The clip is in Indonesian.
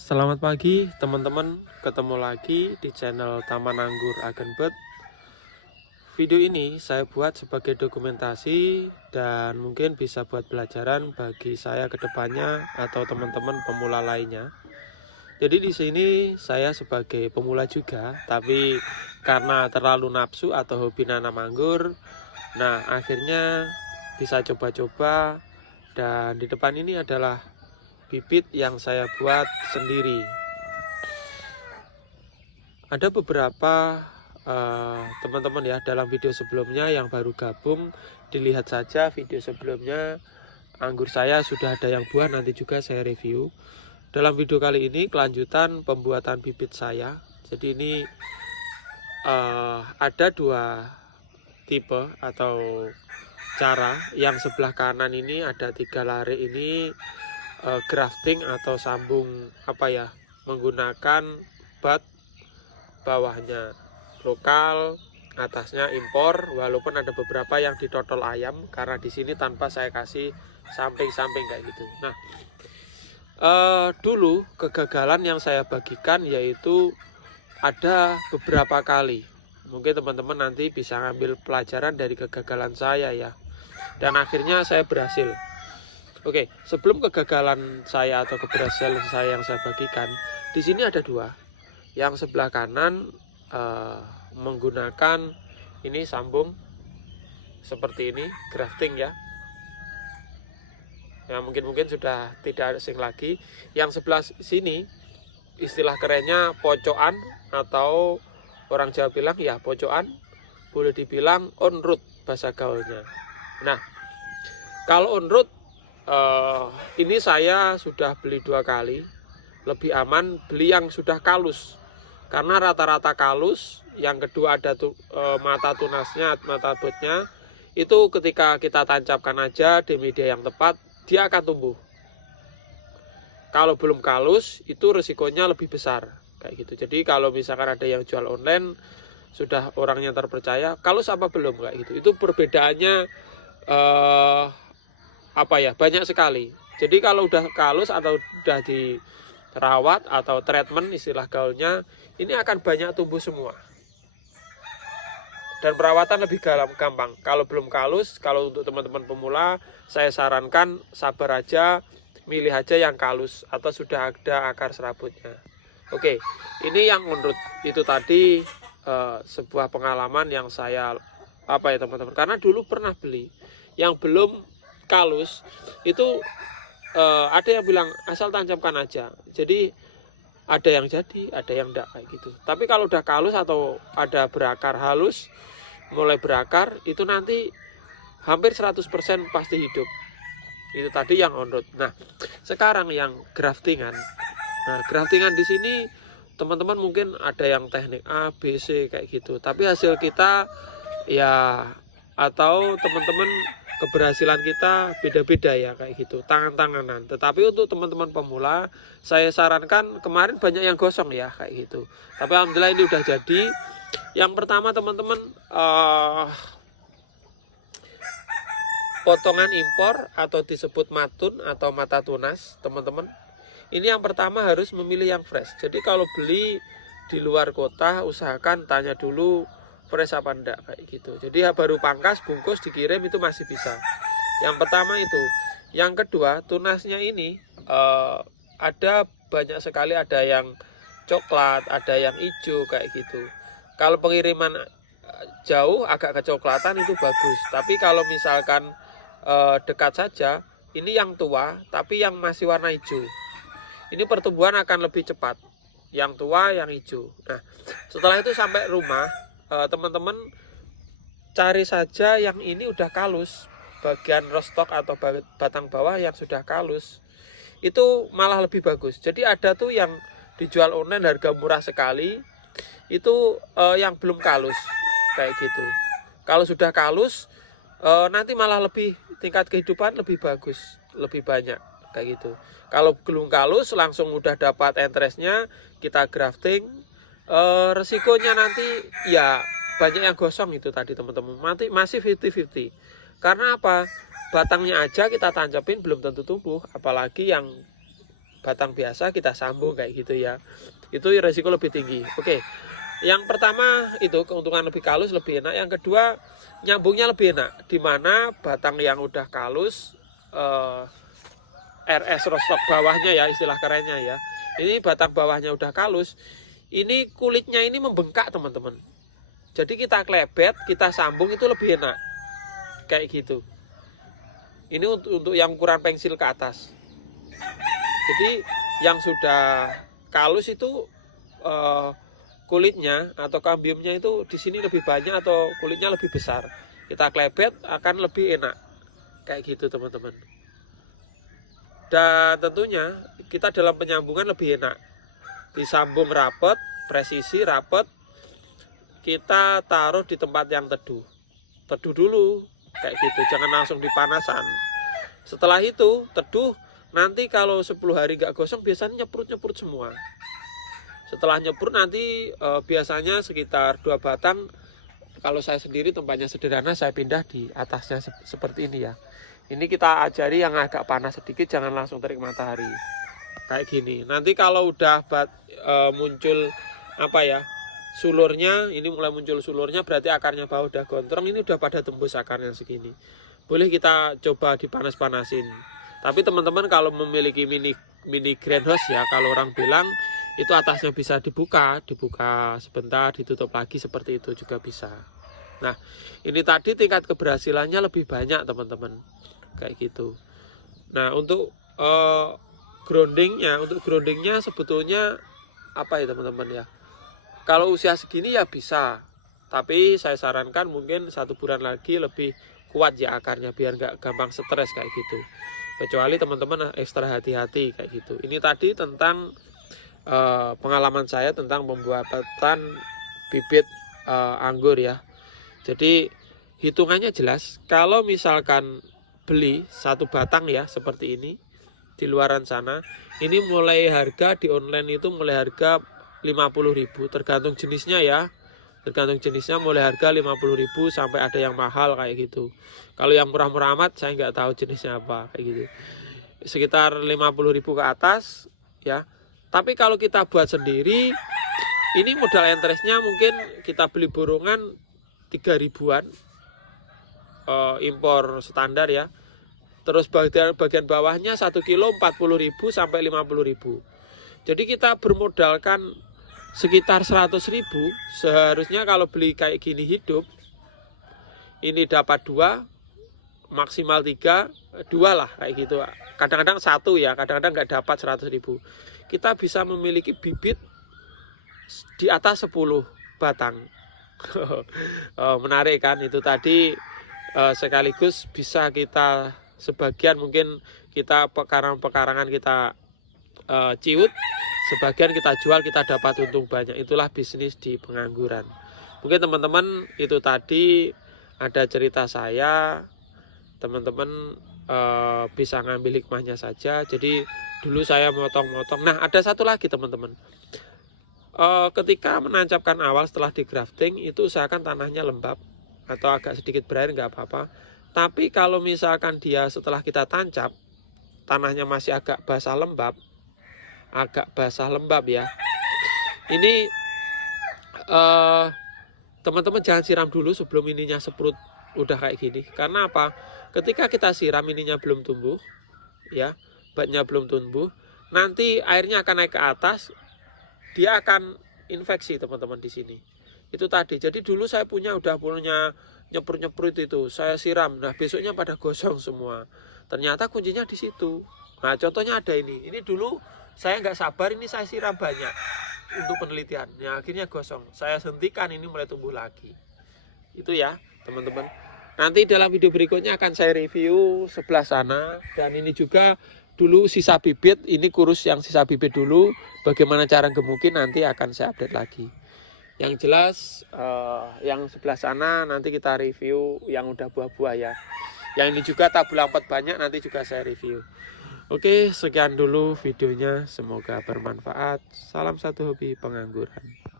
Selamat pagi teman-teman, ketemu lagi di channel Taman Anggur Agenbet. Video ini saya buat sebagai dokumentasi dan mungkin bisa buat pelajaran bagi saya ke depannya atau teman-teman pemula lainnya. Jadi di sini saya sebagai pemula juga, tapi karena terlalu nafsu atau hobi nanam anggur, nah akhirnya bisa coba-coba. Dan di depan ini adalah bibit yang saya buat sendiri. Ada beberapa teman-teman ya dalam video sebelumnya yang baru gabung, dilihat saja video sebelumnya. Anggur saya sudah ada yang buah, nanti juga saya review. Dalam video kali ini kelanjutan pembuatan bibit saya. Jadi ini ada dua tipe atau cara. Yang sebelah kanan ini ada 3 lare ini grafting atau sambung menggunakan bat, bawahnya lokal, atasnya impor, walaupun ada beberapa yang ditotol ayam karena di sini tanpa saya kasih samping-samping kayak gitu. Nah, dulu kegagalan yang saya bagikan yaitu ada beberapa kali. Mungkin teman-teman nanti bisa ngambil pelajaran dari kegagalan saya ya. Dan akhirnya saya berhasil. Oke, sebelum kegagalan saya atau keberhasilan saya yang saya bagikan, di sini ada 2. Yang sebelah kanan menggunakan ini sambung seperti ini, grafting ya. Ya mungkin sudah tidak asing lagi. Yang sebelah sini istilah kerennya pocokan atau orang Jawa bilang ya pocokan, boleh dibilang on root bahasa gaulnya. Nah, kalau on root ini saya sudah beli 2 kali. Lebih aman beli yang sudah kalus, karena rata-rata kalus. Yang kedua ada mata tunasnya, mata botnya itu ketika kita tancapkan aja di media yang tepat, dia akan tumbuh. Kalau belum kalus itu resikonya lebih besar kayak gitu. Jadi kalau misalkan ada yang jual online, sudah orangnya terpercaya, kalus apa belum kayak gitu, itu perbedaannya banyak sekali. Jadi kalau udah kalus atau udah dirawat atau treatment istilah gaulnya, ini akan banyak tumbuh semua. Dan perawatan lebih gampang. Kalau belum kalus, kalau untuk teman-teman pemula, saya sarankan sabar aja, milih aja yang kalus atau sudah ada akar serabutnya. Oke, ini yang menurut itu tadi sebuah pengalaman yang saya teman-teman. Karena dulu pernah beli yang belum kalus itu, ada yang bilang asal tancapkan aja. Jadi ada yang jadi, ada yang enggak kayak gitu. Tapi kalau udah kalus atau ada berakar halus, mulai berakar, itu nanti hampir 100% pasti hidup. Itu tadi yang on root. Nah, sekarang yang graftingan. Nah, graftingan di sini teman-teman mungkin ada yang teknik A, B, C kayak gitu. Tapi hasil kita ya, atau teman-teman keberhasilan kita beda-beda ya kayak gitu, tangan-tanganan. Tetapi untuk teman-teman pemula, saya sarankan, kemarin banyak yang gosong ya kayak gitu. Tapi alhamdulillah ini udah jadi. Yang pertama teman-teman, potongan impor atau disebut matun atau mata tunas teman-teman. Ini yang pertama harus memilih yang fresh. Jadi kalau beli di luar kota, usahakan tanya dulu fresh apa enggak kayak gitu. Jadi ya baru pangkas bungkus dikirim itu masih bisa. Yang pertama itu. Yang kedua, tunasnya ini ada banyak sekali, ada yang coklat, ada yang hijau kayak gitu. Kalau pengiriman jauh agak kecoklatan itu bagus. Tapi kalau misalkan dekat saja, ini yang tua tapi yang masih warna hijau, ini pertumbuhan akan lebih cepat. Yang tua, yang hijau. Nah, setelah itu sampai rumah, teman-teman cari saja yang ini udah kalus, bagian rostok atau batang bawah yang sudah kalus, itu malah lebih bagus. Jadi ada tuh yang dijual online harga murah sekali, itu yang belum kalus kayak gitu. Kalau sudah kalus, nanti malah lebih, tingkat kehidupan lebih bagus, lebih banyak kayak gitu. Kalau belum kalus langsung udah dapat entresnya, kita grafting, resikonya nanti ya banyak yang gosong itu tadi teman-teman, masih 50-50. Karena apa? Batangnya aja kita tancapin belum tentu tumbuh, apalagi yang batang biasa kita sambung kayak gitu ya. Itu resiko lebih tinggi. Oke. Yang pertama itu keuntungan lebih kalus lebih enak. Yang kedua nyambungnya lebih enak. Dimana batang yang udah kalus RS rostok bawahnya ya istilah kerennya ya. Ini batang bawahnya udah kalus. Ini kulitnya ini membengkak teman-teman. Jadi kita klebet, kita sambung itu lebih enak. Kayak gitu. Ini untuk yang ukuran pensil ke atas. Jadi yang sudah kalus itu kulitnya atau kambiumnya itu di sini lebih banyak atau kulitnya lebih besar. Kita klebet akan lebih enak. Kayak gitu teman-teman. Dan tentunya kita dalam penyambungan lebih enak. Disambung rapet, presisi rapet. Kita taruh di tempat yang teduh. Teduh dulu, kayak gitu. Jangan langsung dipanasan. Setelah itu teduh, nanti kalau 10 hari nggak gosong biasanya nyeprut-nyeprut semua. Setelah nyeprut nanti biasanya sekitar 2 batang. Kalau saya sendiri tempatnya sederhana, saya pindah di atasnya seperti ini ya. Ini kita ajari yang agak panas sedikit, jangan langsung terik matahari. Kayak gini. Nanti kalau udah muncul apa ya, sulurnya, ini mulai muncul sulurnya, berarti akarnya bawah udah gondrong. Ini udah pada tembus akarnya segini. Boleh kita coba dipanas-panasin. Tapi teman-teman kalau memiliki mini greenhouse ya, kalau orang bilang itu atasnya bisa dibuka sebentar, ditutup lagi seperti itu juga bisa. Nah, ini tadi tingkat keberhasilannya lebih banyak teman-teman. Kayak gitu. Nah, untuk groundingnya sebetulnya apa ya teman-teman ya? Kalau usia segini ya bisa, tapi saya sarankan mungkin 1 bulan lagi lebih kuat ya akarnya biar nggak gampang stres kayak gitu. Kecuali teman-teman ekstra hati-hati kayak gitu. Ini tadi tentang pengalaman saya tentang pembuatan bibit anggur ya. Jadi hitungannya jelas. Kalau misalkan beli 1 batang ya seperti ini di luaran sana, ini mulai harga di online itu mulai harga 50.000 tergantung jenisnya ya. Tergantung jenisnya mulai harga 50.000 sampai ada yang mahal kayak gitu. Kalau yang murah-murah amat saya nggak tahu jenisnya apa kayak gitu. Sekitar 50.000 ke atas ya. Tapi kalau kita buat sendiri, ini modal interestnya mungkin kita beli borongan 3.000-an, impor standar ya. Terus bagian bawahnya 1 kilo 40.000 sampai 50.000. Jadi kita bermodalkan sekitar 100.000. Seharusnya kalau beli kayak gini hidup, ini dapat 2, maksimal 3, 2 lah kayak gitu. Kadang-kadang 1 ya, kadang-kadang nggak dapat 100.000. Kita bisa memiliki bibit di atas 10 batang. Menarik kan itu tadi, sekaligus bisa kita sebagian mungkin kita pekarangan kita ciut, sebagian kita jual, kita dapat untung banyak. Itulah bisnis di pengangguran. Mungkin teman-teman itu tadi ada cerita saya, teman-teman bisa ngambil hikmahnya saja. Jadi dulu saya motong-motong. Nah ada satu lagi teman-teman, ketika menancapkan awal setelah di grafting itu usahakan tanahnya lembab atau agak sedikit berair nggak apa-apa. Tapi kalau misalkan dia setelah kita tancap tanahnya masih agak basah lembab ya, ini teman-teman jangan siram dulu sebelum ininya seprut udah kayak gini. Karena apa? Ketika kita siram ininya belum tumbuh ya, batnya belum tumbuh, nanti airnya akan naik ke atas, dia akan infeksi teman-teman di sini. Itu tadi. Jadi dulu saya udah punya nyeprut itu, saya siram. Nah besoknya pada gosong semua. Ternyata kuncinya di situ. Nah contohnya ada ini. Ini dulu saya nggak sabar, ini saya siram banyak untuk penelitian. Ya akhirnya gosong. Saya hentikan, ini mulai tumbuh lagi. Itu ya teman-teman. Nanti dalam video berikutnya akan saya review sebelah sana. Dan ini juga dulu sisa bibit. Ini kurus yang sisa bibit dulu. Bagaimana cara gemukin nanti akan saya update lagi. Yang jelas yang sebelah sana nanti kita review yang udah buah-buah ya. Yang ini juga tabul lampet banyak, nanti juga saya review. Oke, sekian dulu videonya. Semoga bermanfaat. Salam satu hobi pengangguran.